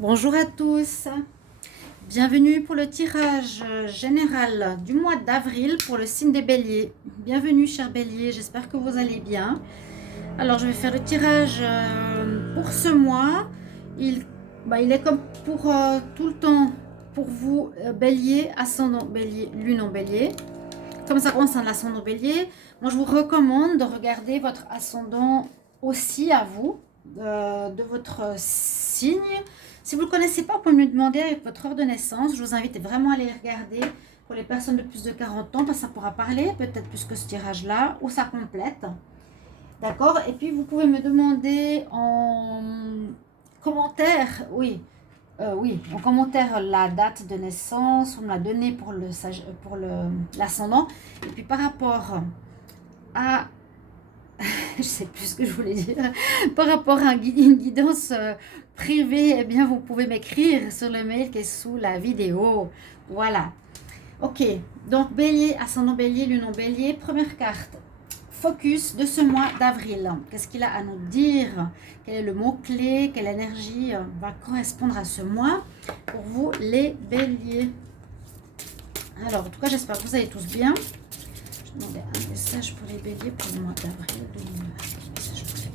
Bonjour à tous, bienvenue pour le tirage général du mois d'avril pour le signe des béliers. Bienvenue chers béliers, j'espère que vous allez bien. Alors je vais faire le tirage pour ce mois. Il est comme pour tout le temps pour vous, bélier, ascendant bélier, lune en bélier. Comme ça concerne l'ascendant bélier, moi je vous recommande de regarder votre ascendant aussi à vous, de votre signe. Si vous ne le connaissez pas, vous pouvez me le demander avec votre heure de naissance. Je vous invite vraiment à aller regarder pour les personnes de plus de 40 ans, parce que ça pourra parler peut-être plus que ce tirage-là, ou ça complète. D'accord? Et puis vous pouvez me demander en commentaire, oui, en commentaire la date de naissance, on me l'a donné pour l'ascendant. Et puis par rapport à, je sais plus ce que je voulais dire, par rapport à une guidance privée, eh bien vous pouvez m'écrire sur le mail qui est sous la vidéo. Voilà. Ok, donc bélier, ascendant bélier, lune en bélier, première carte. Focus de ce mois d'avril. Qu'est-ce qu'il a à nous dire? Quel est le mot-clé? Quelle énergie va correspondre à ce mois pour vous les béliers? Alors, en tout cas, j'espère que vous allez tous bien. Je vais demander un message pour les béliers pour le mois d'avril 2020. Message pour les béliers.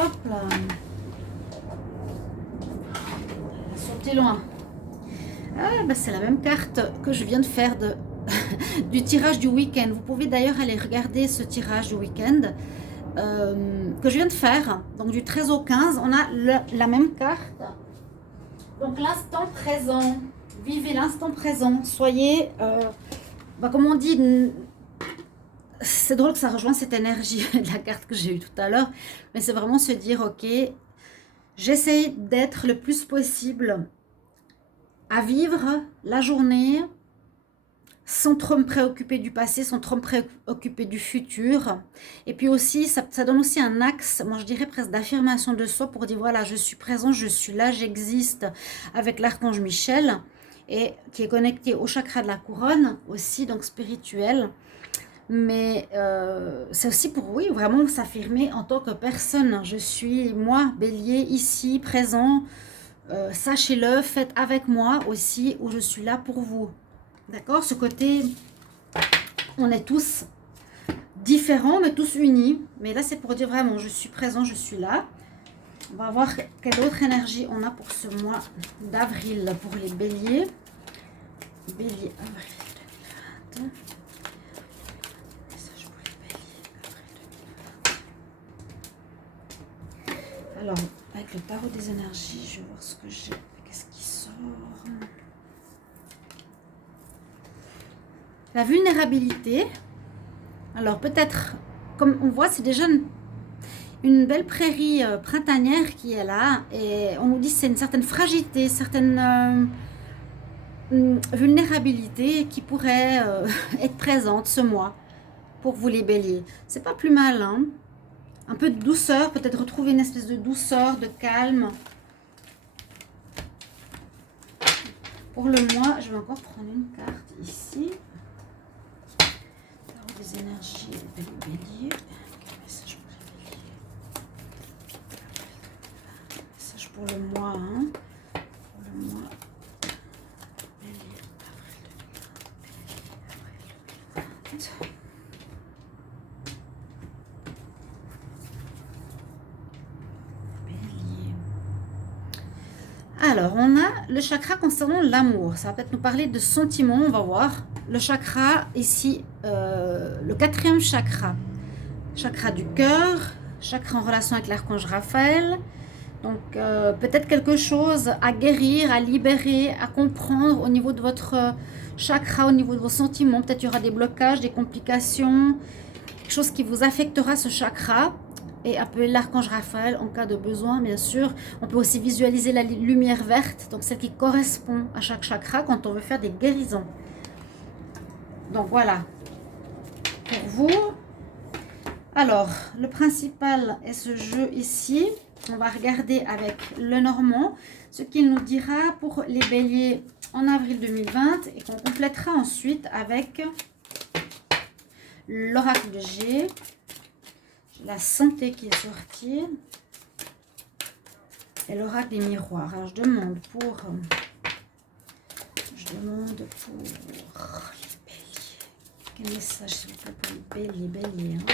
Hop là. Sortez loin. Ah, bah c'est la même carte que je viens de faire du tirage du week-end. Vous pouvez d'ailleurs aller regarder ce tirage du week-end que je viens de faire. Donc du 13 au 15, on a la même carte. Donc l'instant présent. Vivez l'instant présent. Soyez, comme on dit, c'est drôle que ça rejoigne cette énergie de la carte que j'ai eue tout à l'heure. Mais c'est vraiment se dire, ok, j'essaye d'être le plus possible à vivre la journée sans trop me préoccuper du passé, sans trop me préoccuper du futur. Et puis aussi, ça donne aussi un axe, moi je dirais presque d'affirmation de soi pour dire voilà, je suis présent, je suis là, j'existe avec l'archange Michel, et qui est connecté au chakra de la couronne aussi, donc spirituel. Mais c'est aussi pour, oui, vraiment s'affirmer en tant que personne. Je suis moi, bélier, ici, présent. Sachez-le, faites avec moi aussi où je suis là pour vous. D'accord? Ce côté, on est tous différents, mais tous unis. Mais là, c'est pour dire vraiment, je suis présent, je suis là. On va voir quelle autre énergie on a pour ce mois d'avril pour les béliers. Bélier, avril 2020. Message pour les béliers, avril 2020. Alors, avec le tarot des énergies, je vais voir ce que j'ai. Qu'est-ce qui sort? La vulnérabilité. Alors peut-être, comme on voit, c'est déjà une belle prairie printanière qui est là. Et on nous dit que c'est une certaine fragilité, certaine vulnérabilité qui pourrait être présente ce mois pour vous les béliers. C'est pas plus mal, hein? Un peu de douceur, peut-être retrouver une espèce de douceur, de calme. Pour le mois, je vais encore prendre une carte ici. Tarot des énergies des béliers. Quel message pour les béliers? Message pour le mois, hein? Pour le mois. Bélier, avril 2020. Alors, on a le chakra concernant l'amour. Ça va peut-être nous parler de sentiments, on va voir. Le chakra, ici, le quatrième chakra. Chakra du cœur, chakra en relation avec l'archange Raphaël. Donc, peut-être quelque chose à guérir, à libérer, à comprendre au niveau de votre chakra, au niveau de vos sentiments. Peut-être il y aura des blocages, des complications, quelque chose qui vous affectera ce chakra. Et appeler l'archange Raphaël en cas de besoin, bien sûr. On peut aussi visualiser la lumière verte, donc celle qui correspond à chaque chakra quand on veut faire des guérisons. Donc voilà, pour vous. Alors, le principal est ce jeu ici. On va regarder avec le Normand ce qu'il nous dira pour les béliers en avril 2020 et qu'on complétera ensuite avec l'oracle de G. La santé qui est sortie. Et l'oracle des miroirs. Alors, je demande pour les béliers. Quel message, s'il vous plaît, pour les béliers, béliers, hein.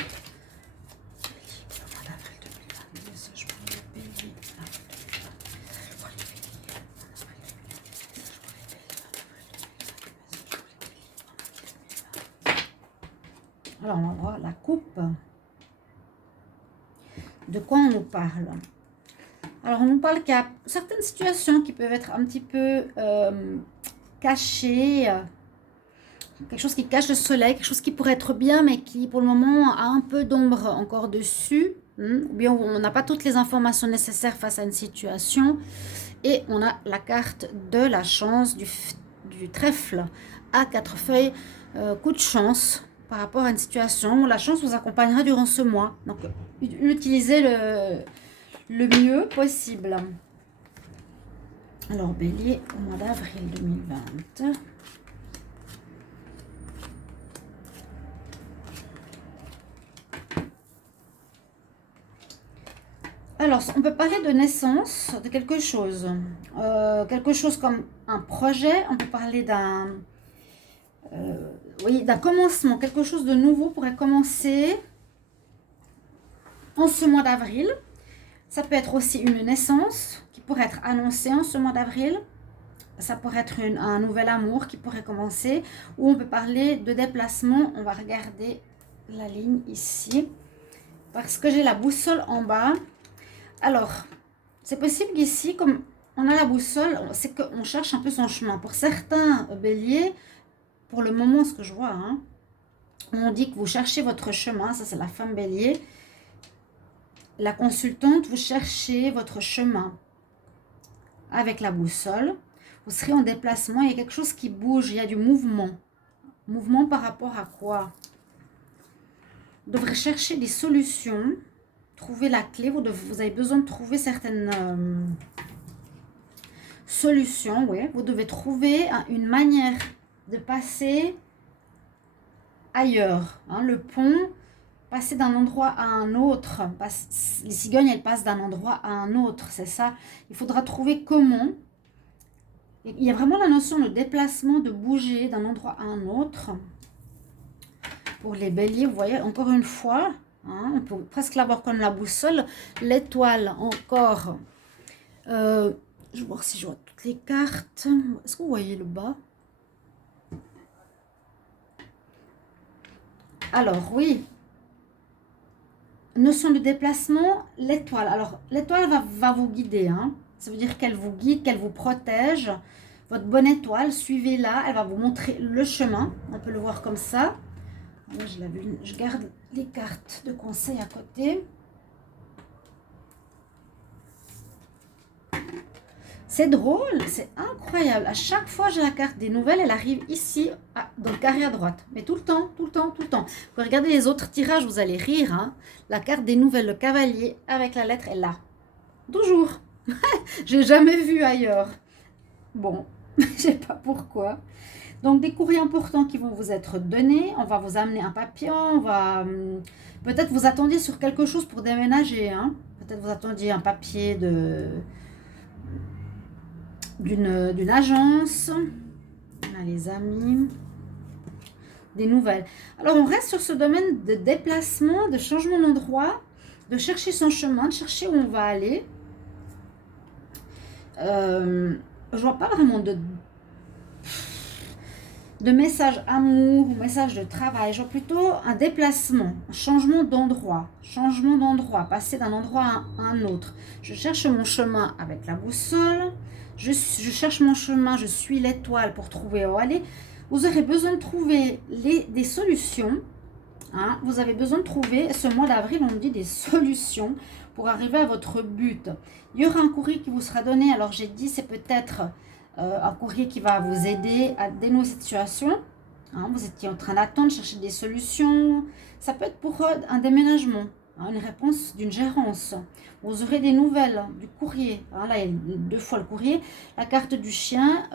Bélier, au mois d'avril 2020. Message pour les béliers. Pour les béliers. Alors, on va voir la coupe. De quoi on nous parle? Alors, on nous parle qu'il y a certaines situations qui peuvent être un petit peu cachées. Quelque chose qui cache le soleil, quelque chose qui pourrait être bien, mais qui, pour le moment, a un peu d'ombre encore dessus. Ou bien, on n'a pas toutes les informations nécessaires face à une situation. Et on a la carte de la chance, du trèfle à 4 feuilles. Coup de chance par rapport à une situation où la chance vous accompagnera durant ce mois. Donc, utilisez le mieux possible. Alors, bélier, au mois d'avril 2020. Alors, on peut parler de naissance de quelque chose. Quelque chose comme un projet. On peut parler d'un commencement. Quelque chose de nouveau pourrait commencer en ce mois d'avril. Ça peut être aussi une naissance qui pourrait être annoncée en ce mois d'avril. Ça pourrait être un nouvel amour qui pourrait commencer. Ou on peut parler de déplacement. On va regarder la ligne ici. Parce que j'ai la boussole en bas. Alors, c'est possible qu'ici, comme on a la boussole, c'est qu'on cherche un peu son chemin. Pour certains béliers, pour le moment, ce que je vois, hein, on dit que vous cherchez votre chemin. Ça, c'est la femme bélier. La consultante, vous cherchez votre chemin avec la boussole. Vous serez en déplacement, il y a quelque chose qui bouge, il y a du mouvement. Mouvement par rapport à quoi? Vous devrez chercher des solutions, trouver la clé. Vous avez besoin de trouver certaines solutions. Oui. Vous devez trouver une manière de passer ailleurs. Hein, le pont, passer d'un endroit à un autre. Les cigognes, elles passent d'un endroit à un autre, c'est ça. Il faudra trouver comment. Il y a vraiment la notion de déplacement, de bouger d'un endroit à un autre. Pour les béliers, vous voyez, encore une fois, hein, on peut presque l'avoir comme la boussole. L'étoile, encore. Je vais voir si je vois toutes les cartes. Est-ce que vous voyez le bas? Alors, oui. Notion de déplacement, l'étoile. Alors, l'étoile va vous guider. Hein. Ça veut dire qu'elle vous guide, qu'elle vous protège. Votre bonne étoile, suivez-la. Elle va vous montrer le chemin. On peut le voir comme ça. Là, je garde les cartes de conseil à côté. C'est drôle, c'est incroyable. À chaque fois, j'ai la carte des nouvelles. Elle arrive ici, dans le carré à droite. Mais tout le temps, tout le temps, tout le temps. Vous pouvez regarder les autres tirages, vous allez rire. Hein. La carte des nouvelles, le cavalier, avec la lettre est là. Toujours. J'ai jamais vu ailleurs. Bon, je sais pas pourquoi. Donc, des courriers importants qui vont vous être donnés. On va vous amener un papier. On va... peut-être vous attendiez sur quelque chose pour déménager. Hein. Peut-être vous attendiez un papier d'une agence. On a les amis. Des nouvelles. Alors, on reste sur ce domaine de déplacement, de changement d'endroit, de chercher son chemin, de chercher où on va aller. Je vois pas vraiment de message amour ou message de travail. Je vois plutôt un déplacement, un changement d'endroit, passer d'un endroit à un autre. Je cherche mon chemin avec la boussole. Je cherche mon chemin, je suis l'étoile pour trouver où aller. Vous aurez besoin de trouver des solutions. Hein. Vous avez besoin de trouver, ce mois d'avril, on nous dit des solutions pour arriver à votre but. Il y aura un courrier qui vous sera donné. Alors, j'ai dit, c'est peut-être un courrier qui va vous aider à dénouer cette situation. Hein. Vous étiez en train d'attendre, chercher des solutions. Ça peut être pour un déménagement. Une réponse d'une gérance. Vous aurez des nouvelles du courrier. Là, il y a 2 fois le courrier. La carte du chien,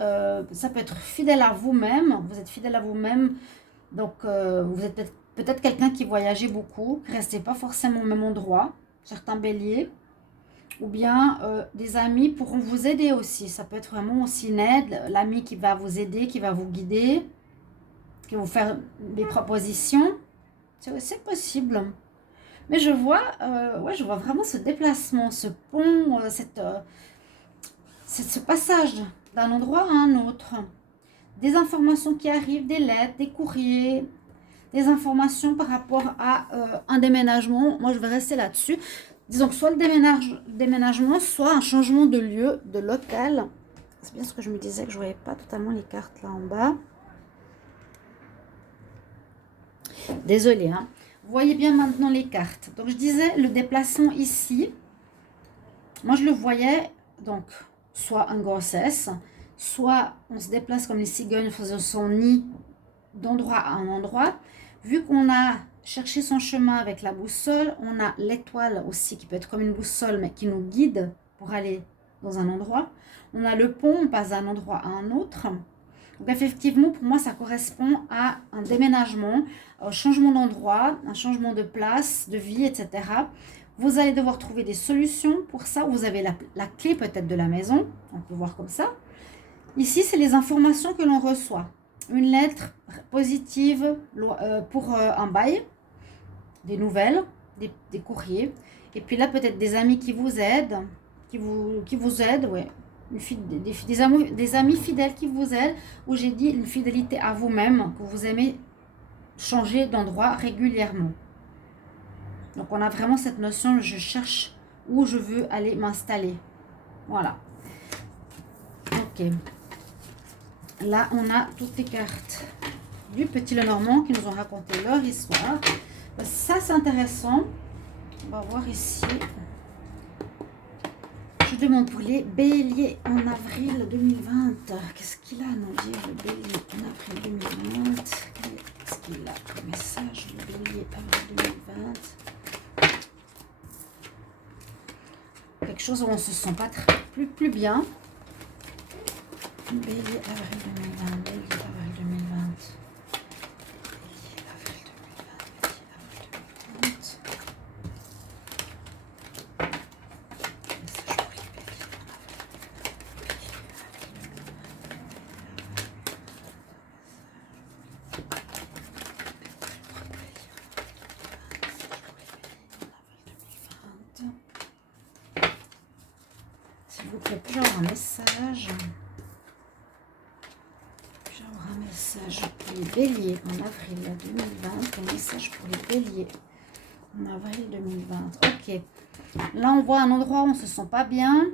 ça peut être fidèle à vous-même. Vous êtes fidèle à vous-même. Donc, vous êtes peut-être quelqu'un qui voyageait beaucoup, qui ne restait pas forcément au même endroit, certains béliers, ou bien des amis pourront vous aider aussi. Ça peut être vraiment aussi une aide, l'ami qui va vous aider, qui va vous guider, qui va vous faire des propositions. C'est possible. Mais je vois, ouais, je vois vraiment ce déplacement, ce pont, ce passage d'un endroit à un autre. Des informations qui arrivent, des lettres, des courriers, des informations par rapport à un déménagement. Moi, je vais rester là-dessus. Disons que soit le déménagement, soit un changement de lieu, de local. C'est bien ce que je me disais, que je ne voyais pas totalement les cartes là en bas. Désolée, hein. Vous voyez bien maintenant les cartes. Donc, je disais, le déplacement ici, moi, je le voyais, donc, soit en grossesse, soit on se déplace comme les cigognes faisant son nid d'endroit à un endroit. Vu qu'on a cherché son chemin avec la boussole, on a l'étoile aussi qui peut être comme une boussole, mais qui nous guide pour aller dans un endroit. On a le pont, on passe d'un endroit à un autre. Donc effectivement, pour moi, ça correspond à un déménagement, un changement d'endroit, un changement de place, de vie, etc. Vous allez devoir trouver des solutions pour ça. Vous avez la clé peut-être de la maison, on peut voir comme ça. Ici, c'est les informations que l'on reçoit. Une lettre positive pour un bail, des nouvelles, des courriers. Et puis là, peut-être des amis qui vous aident, qui vous aident, ouais. Des amis fidèles qui vous aident, où j'ai dit une fidélité à vous-même, que vous aimez changer d'endroit régulièrement. Donc on a vraiment cette notion, je cherche où je veux aller m'installer. Voilà. Ok. Là, on a toutes les cartes du Petit Lenormand qui nous ont raconté leur histoire. Ça, c'est intéressant. On va voir ici. Je demande pour les béliers en avril 2020. Qu'est-ce qu'il a à nous dire, le bélier en avril 2020? Qu'est-ce qu'il a comme message, le bélier avril 2020? Quelque chose où on ne se sent pas plus bien. Bélier avril 2020, bélier avril 2020. Bélier avril 2020, bélier avril 2020. S'il vous plaît, puis avoir un message. Un message pour les béliers en avril 2020. Un message pour les béliers en avril 2020. Ok. Là, on voit un endroit où on ne se sent pas bien.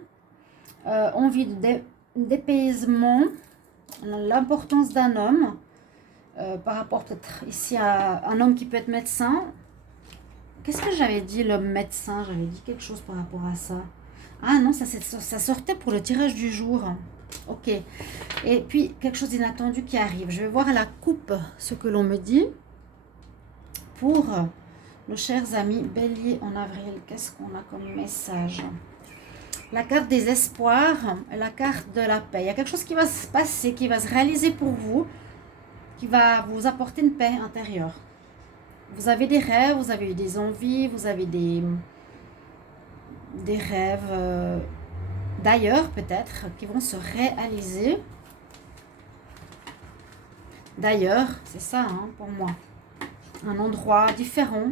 On vit d'épaisement. L'importance d'un homme. Par rapport peut-être ici à un homme qui peut être médecin. Qu'est-ce que j'avais dit, l'homme médecin? J'avais dit quelque chose par rapport à ça. Ah non, ça sortait pour le tirage du jour. Ok. Et puis, quelque chose d'inattendu qui arrive. Je vais voir à la coupe ce que l'on me dit. Pour nos chers amis béliers en avril, qu'est-ce qu'on a comme message? La carte des espoirs et la carte de la paix. Il y a quelque chose qui va se passer, qui va se réaliser pour vous, qui va vous apporter une paix intérieure. Vous avez des rêves, vous avez eu des envies, vous avez des rêves d'ailleurs peut-être qui vont se réaliser. D'ailleurs, c'est ça hein, pour moi. Un endroit différent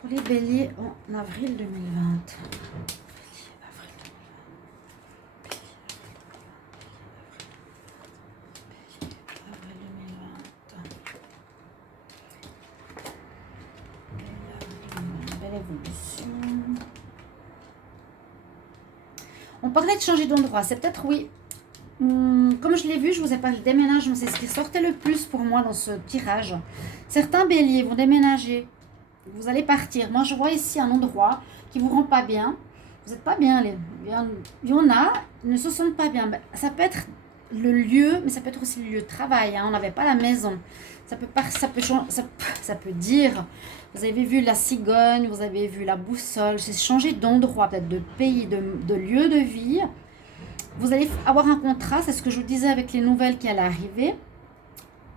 pour les béliers en avril 2020. On parlait de changer d'endroit, c'est peut-être oui. Comme je l'ai vu, je vous ai parlé de déménagement, c'est ce qui sortait le plus pour moi dans ce tirage. Certains béliers vont déménager, vous allez partir. Moi, je vois ici un endroit qui ne vous rend pas bien. Vous n'êtes pas bien, il y en a, ne se sentent pas bien. Ça peut être le lieu, mais ça peut être aussi le lieu de travail. Hein. On n'avait pas la maison. Ça peut dire, vous avez vu la cigogne, vous avez vu la boussole, c'est changer d'endroit, peut-être de pays, de lieu de vie. Vous allez avoir un contrat, c'est ce que je vous disais avec les nouvelles qui allaient arriver.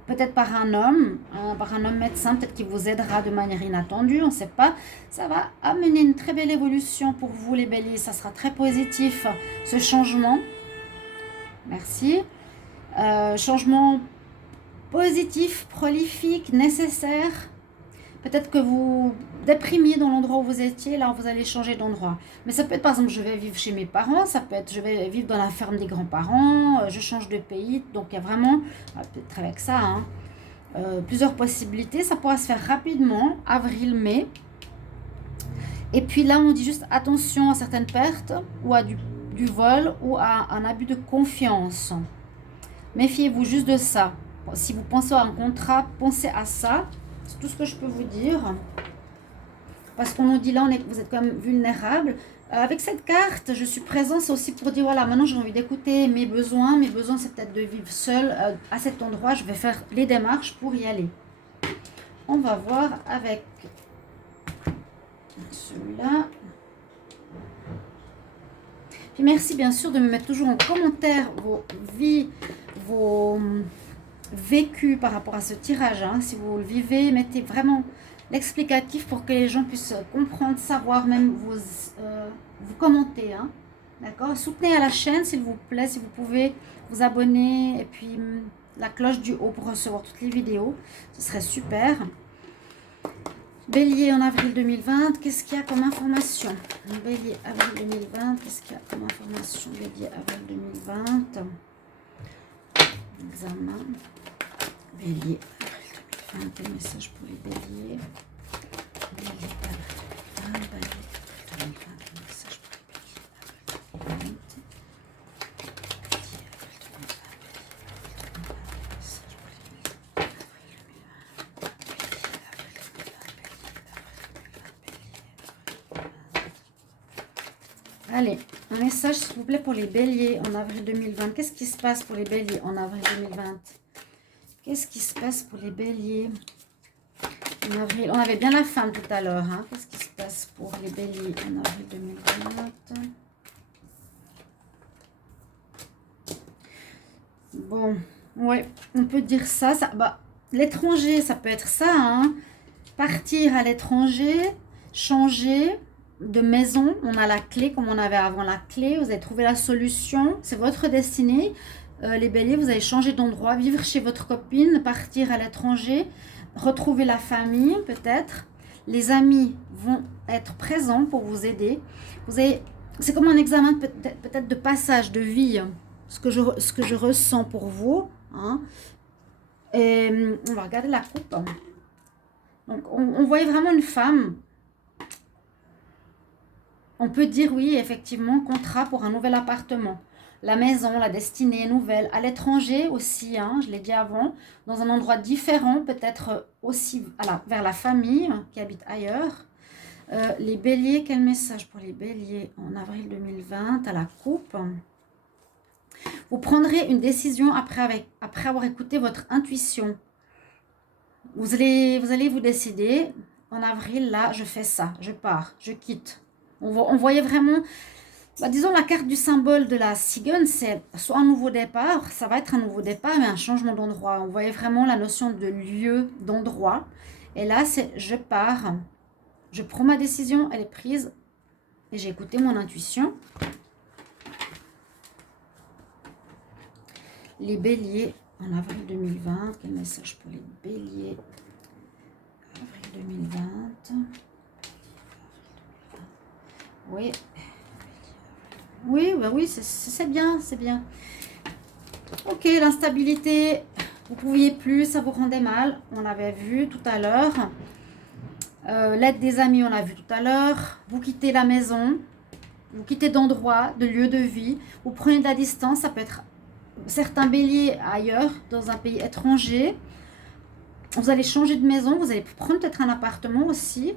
peut-être par un homme médecin, peut-être qui vous aidera de manière inattendue, on ne sait pas. Ça va amener une très belle évolution pour vous les béliers, ça sera très positif ce changement. Merci. Changement positif, prolifique, nécessaire. Peut-être que vous déprimiez dans l'endroit où vous étiez, là vous allez changer d'endroit. Mais ça peut être par exemple, je vais vivre chez mes parents, ça peut être je vais vivre dans la ferme des grands-parents, je change de pays. Donc il y a vraiment, peut-être avec ça, hein, plusieurs possibilités. Ça pourra se faire rapidement, avril-mai. Et puis là, on dit juste attention à certaines pertes ou à du vol ou à un abus de confiance. Méfiez-vous juste de ça. Si vous pensez à un contrat, pensez à ça. C'est tout ce que je peux vous dire. Parce qu'on nous dit là, vous êtes quand même vulnérable. Avec cette carte, je suis présente, c'est aussi pour dire, voilà, maintenant j'ai envie d'écouter mes besoins. Mes besoins, c'est peut-être de vivre seule à cet endroit. Je vais faire les démarches pour y aller. On va voir avec celui-là. Puis merci bien sûr de me mettre toujours en commentaire vos vies, vos vécus par rapport à ce tirage. Hein. Si vous le vivez, mettez vraiment l'explicatif pour que les gens puissent comprendre, savoir, même vous commenter. Hein. D'accord? Soutenez à la chaîne s'il vous plaît, si vous pouvez vous abonner et puis la cloche du haut pour recevoir toutes les vidéos. Ce serait super. Bélier en avril 2020, qu'est-ce qu'il y a comme information? Bélier avril 2020, qu'est-ce qu'il y a comme information? Bélier avril 2020. Examen. Bélier avril 2020, quel message pour les béliers? Bélier avril 2020, Bélier avril 2020, quel message pour les béliers? Avril 2020. Allez, un message s'il vous plaît pour les béliers en avril 2020. Qu'est-ce qui se passe pour les béliers en avril 2020? Qu'est-ce qui se passe pour les béliers en avril? On avait bien la femme tout à l'heure. Hein. Qu'est-ce qui se passe pour les béliers en avril 2020? Bon, ouais, on peut dire ça. L'étranger, ça peut être ça. Hein. Partir à l'étranger, changer de maison, on a la clé comme on avait avant la clé, vous avez trouvé la solution, c'est votre destinée. Les béliers, vous allez changer d'endroit, vivre chez votre copine, partir à l'étranger, retrouver la famille peut-être. Les amis vont être présents pour vous aider. C'est comme un examen peut-être de passage de vie, ce que je ressens pour vous. Hein. Et on va regarder la coupe. Donc on voyait vraiment une femme. On peut dire oui, effectivement, contrat pour un nouvel appartement. La maison, la destinée nouvelle, à l'étranger aussi, hein, je l'ai dit avant, dans un endroit différent, peut-être aussi vers la famille qui habite ailleurs. Les béliers, quel message pour les béliers en avril 2020 à la coupe? Vous prendrez une décision après avoir écouté votre intuition. Vous allez vous décider, en avril, là, je fais ça, je pars, je quitte. On voyait vraiment, disons la carte du symbole de la cigogne, c'est soit un nouveau départ, ça va être un nouveau départ, mais un changement d'endroit. On voyait vraiment la notion de lieu, d'endroit. Et là, c'est je pars, je prends ma décision, elle est prise, et j'ai écouté mon intuition. Les béliers, en avril 2020, quel message pour les béliers? Avril 2020... Oui, oui, c'est bien, c'est bien. Ok, l'instabilité, vous ne pouviez plus, ça vous rendait mal, on l'avait vu tout à l'heure. L'aide des amis, on l'a vu tout à l'heure. Vous quittez la maison, vous quittez d'endroit, de lieu de vie, vous prenez de la distance, ça peut être certains béliers ailleurs, dans un pays étranger. Vous allez changer de maison, vous allez prendre peut-être un appartement aussi.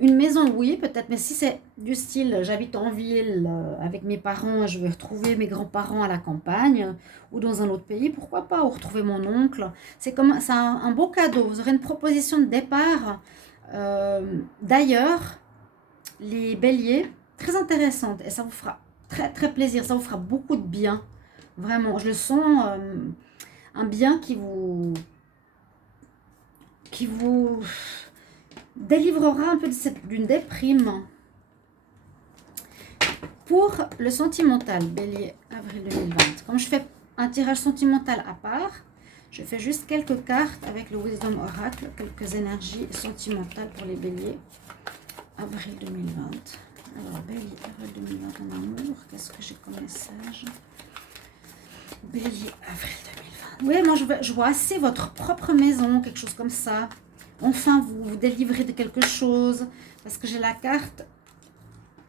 Une maison, oui, peut-être, mais si c'est du style, j'habite en ville avec mes parents, je vais retrouver mes grands-parents à la campagne ou dans un autre pays, pourquoi pas, ou retrouver mon oncle. C'est un beau cadeau, vous aurez une proposition de départ d'ailleurs, les béliers, très intéressante, et ça vous fera très très plaisir, ça vous fera beaucoup de bien, vraiment, je le sens, un bien qui vous qui vous délivrera un peu d'une déprime. Pour le sentimental, Bélier, avril 2020. Comme je fais un tirage sentimental à part, je fais juste quelques cartes avec le Wisdom Oracle, quelques énergies sentimentales pour les béliers. Avril 2020. Alors, bélier, avril 2020 en amour, qu'est-ce que j'ai comme message? Bélier, avril 2020. Oui, moi je vois assez votre propre maison, quelque chose comme ça. Enfin, vous vous délivrez de quelque chose. Parce que j'ai la carte.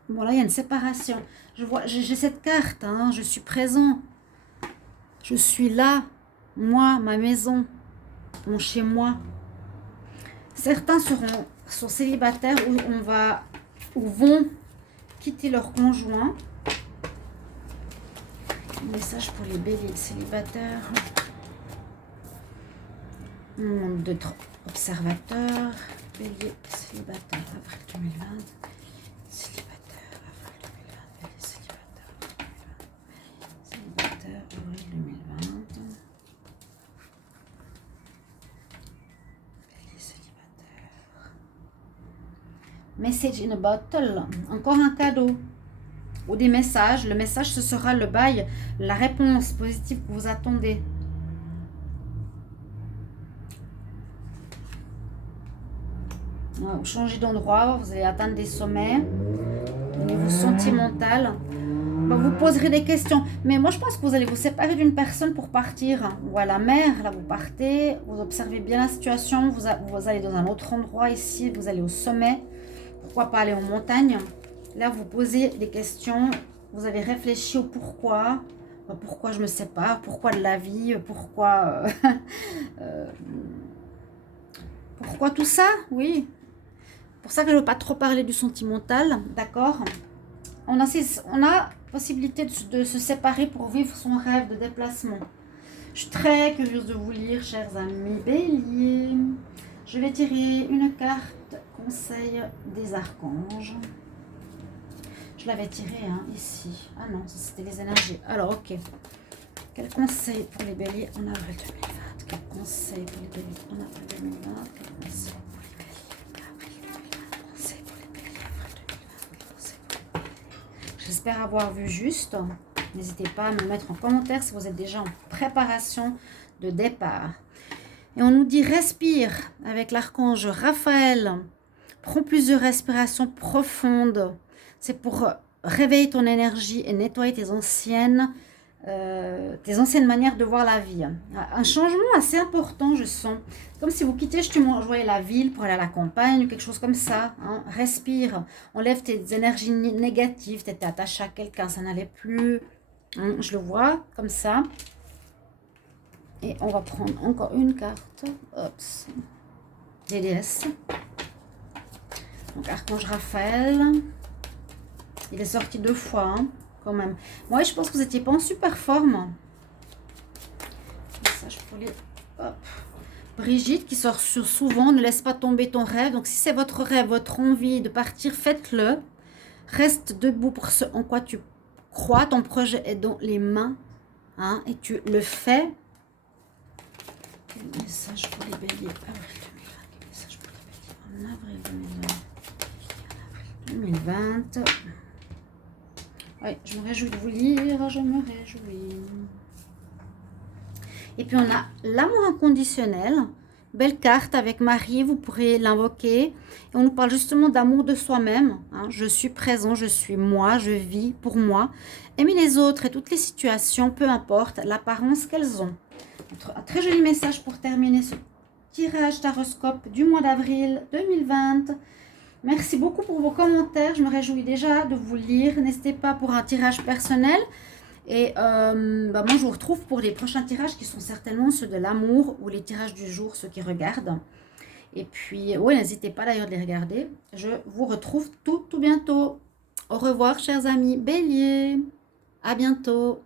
Bon, là, il y a une séparation. J'ai cette carte, hein, je suis présent. Je suis là. Moi, ma maison, mon chez-moi. Certains sont célibataires ou vont quitter leur conjoint. Message pour les béliers célibataires. D'autres observateurs. Bélier célibataire, avril 2020. Célibataire, avril 2020. Bélier célibataire, célibataire, avril 2020. Bélier célibataire. Message in a bottle. Encore un cadeau. Ou des messages. Le message, ce sera le bail, la réponse positive que vous attendez. Vous changez d'endroit, vous allez atteindre des sommets. Au niveau sentimental, vous poserez des questions. Mais moi, je pense que vous allez vous séparer d'une personne pour partir. Ou à la mer, là, vous partez. Vous observez bien la situation. Vous allez dans un autre endroit ici. Vous allez au sommet. Pourquoi pas aller en montagne? Là, vous posez des questions. Vous avez réfléchi au pourquoi. Pourquoi je me sépare? Pourquoi de la vie? Pourquoi... pourquoi tout ça? Oui. Pour ça que je ne veux pas trop parler du sentimental. D'accord? On a possibilité de se séparer pour vivre son rêve de déplacement. Je suis très curieuse de vous lire, chers amis béliers. Je vais tirer une carte conseil des archanges. Je l'avais tiré ici. Ah non, ça c'était les énergies. Alors, ok. Quel conseil pour les béliers en avril 2020? Quel conseil pour les béliers en avril 2020? Quel conseil pour les béliers en avril 2020? Conseil pour les béliers en avril 2020? Quel conseil pour les béliers? J'espère avoir vu juste. N'hésitez pas à me mettre en commentaire si vous êtes déjà en préparation de départ. Et on nous dit respire avec l'archange Raphaël. Prends plusieurs respirations profondes. C'est pour réveiller ton énergie et nettoyer tes anciennes manières de voir la vie. Un changement assez important, je sens. Comme si vous quittez justement, je voyais la ville pour aller à la campagne ou quelque chose comme ça. Hein. Respire, enlève tes énergies négatives. Tu étais attaché à quelqu'un, ça n'allait plus. Hein. Je le vois comme ça. Et on va prendre encore une carte. Oups. DDS. Donc, archange Raphaël. Il est sorti 2 fois, hein, quand même. Moi, je pense que vous n'étiez pas en super forme. Message pour les... Hop. Brigitte, qui sort souvent, ne laisse pas tomber ton rêve. Donc, si c'est votre rêve, votre envie de partir, faites-le. Reste debout pour ce en quoi tu crois. Ton projet est dans les mains. Hein, et tu le fais. Quel message pour les béliers? Avril 2020. Quel message pour les béliers en avril 2020? Avril 2020. Oui, je me réjouis de vous lire, je me réjouis. Et puis on a l'amour inconditionnel, belle carte avec Marie, vous pourrez l'invoquer. Et on nous parle justement d'amour de soi-même. Hein. Je suis présent, je suis moi, je vis pour moi. Aimer les autres et toutes les situations, peu importe l'apparence qu'elles ont. Un très joli message pour terminer ce tirage taroscope du mois d'avril 2020. Merci beaucoup pour vos commentaires. Je me réjouis déjà de vous lire. N'hésitez pas pour un tirage personnel. Et moi, je vous retrouve pour les prochains tirages qui sont certainement ceux de l'amour ou les tirages du jour, ceux qui regardent. Et puis, oui, n'hésitez pas d'ailleurs de les regarder. Je vous retrouve tout bientôt. Au revoir, chers amis béliers. À bientôt.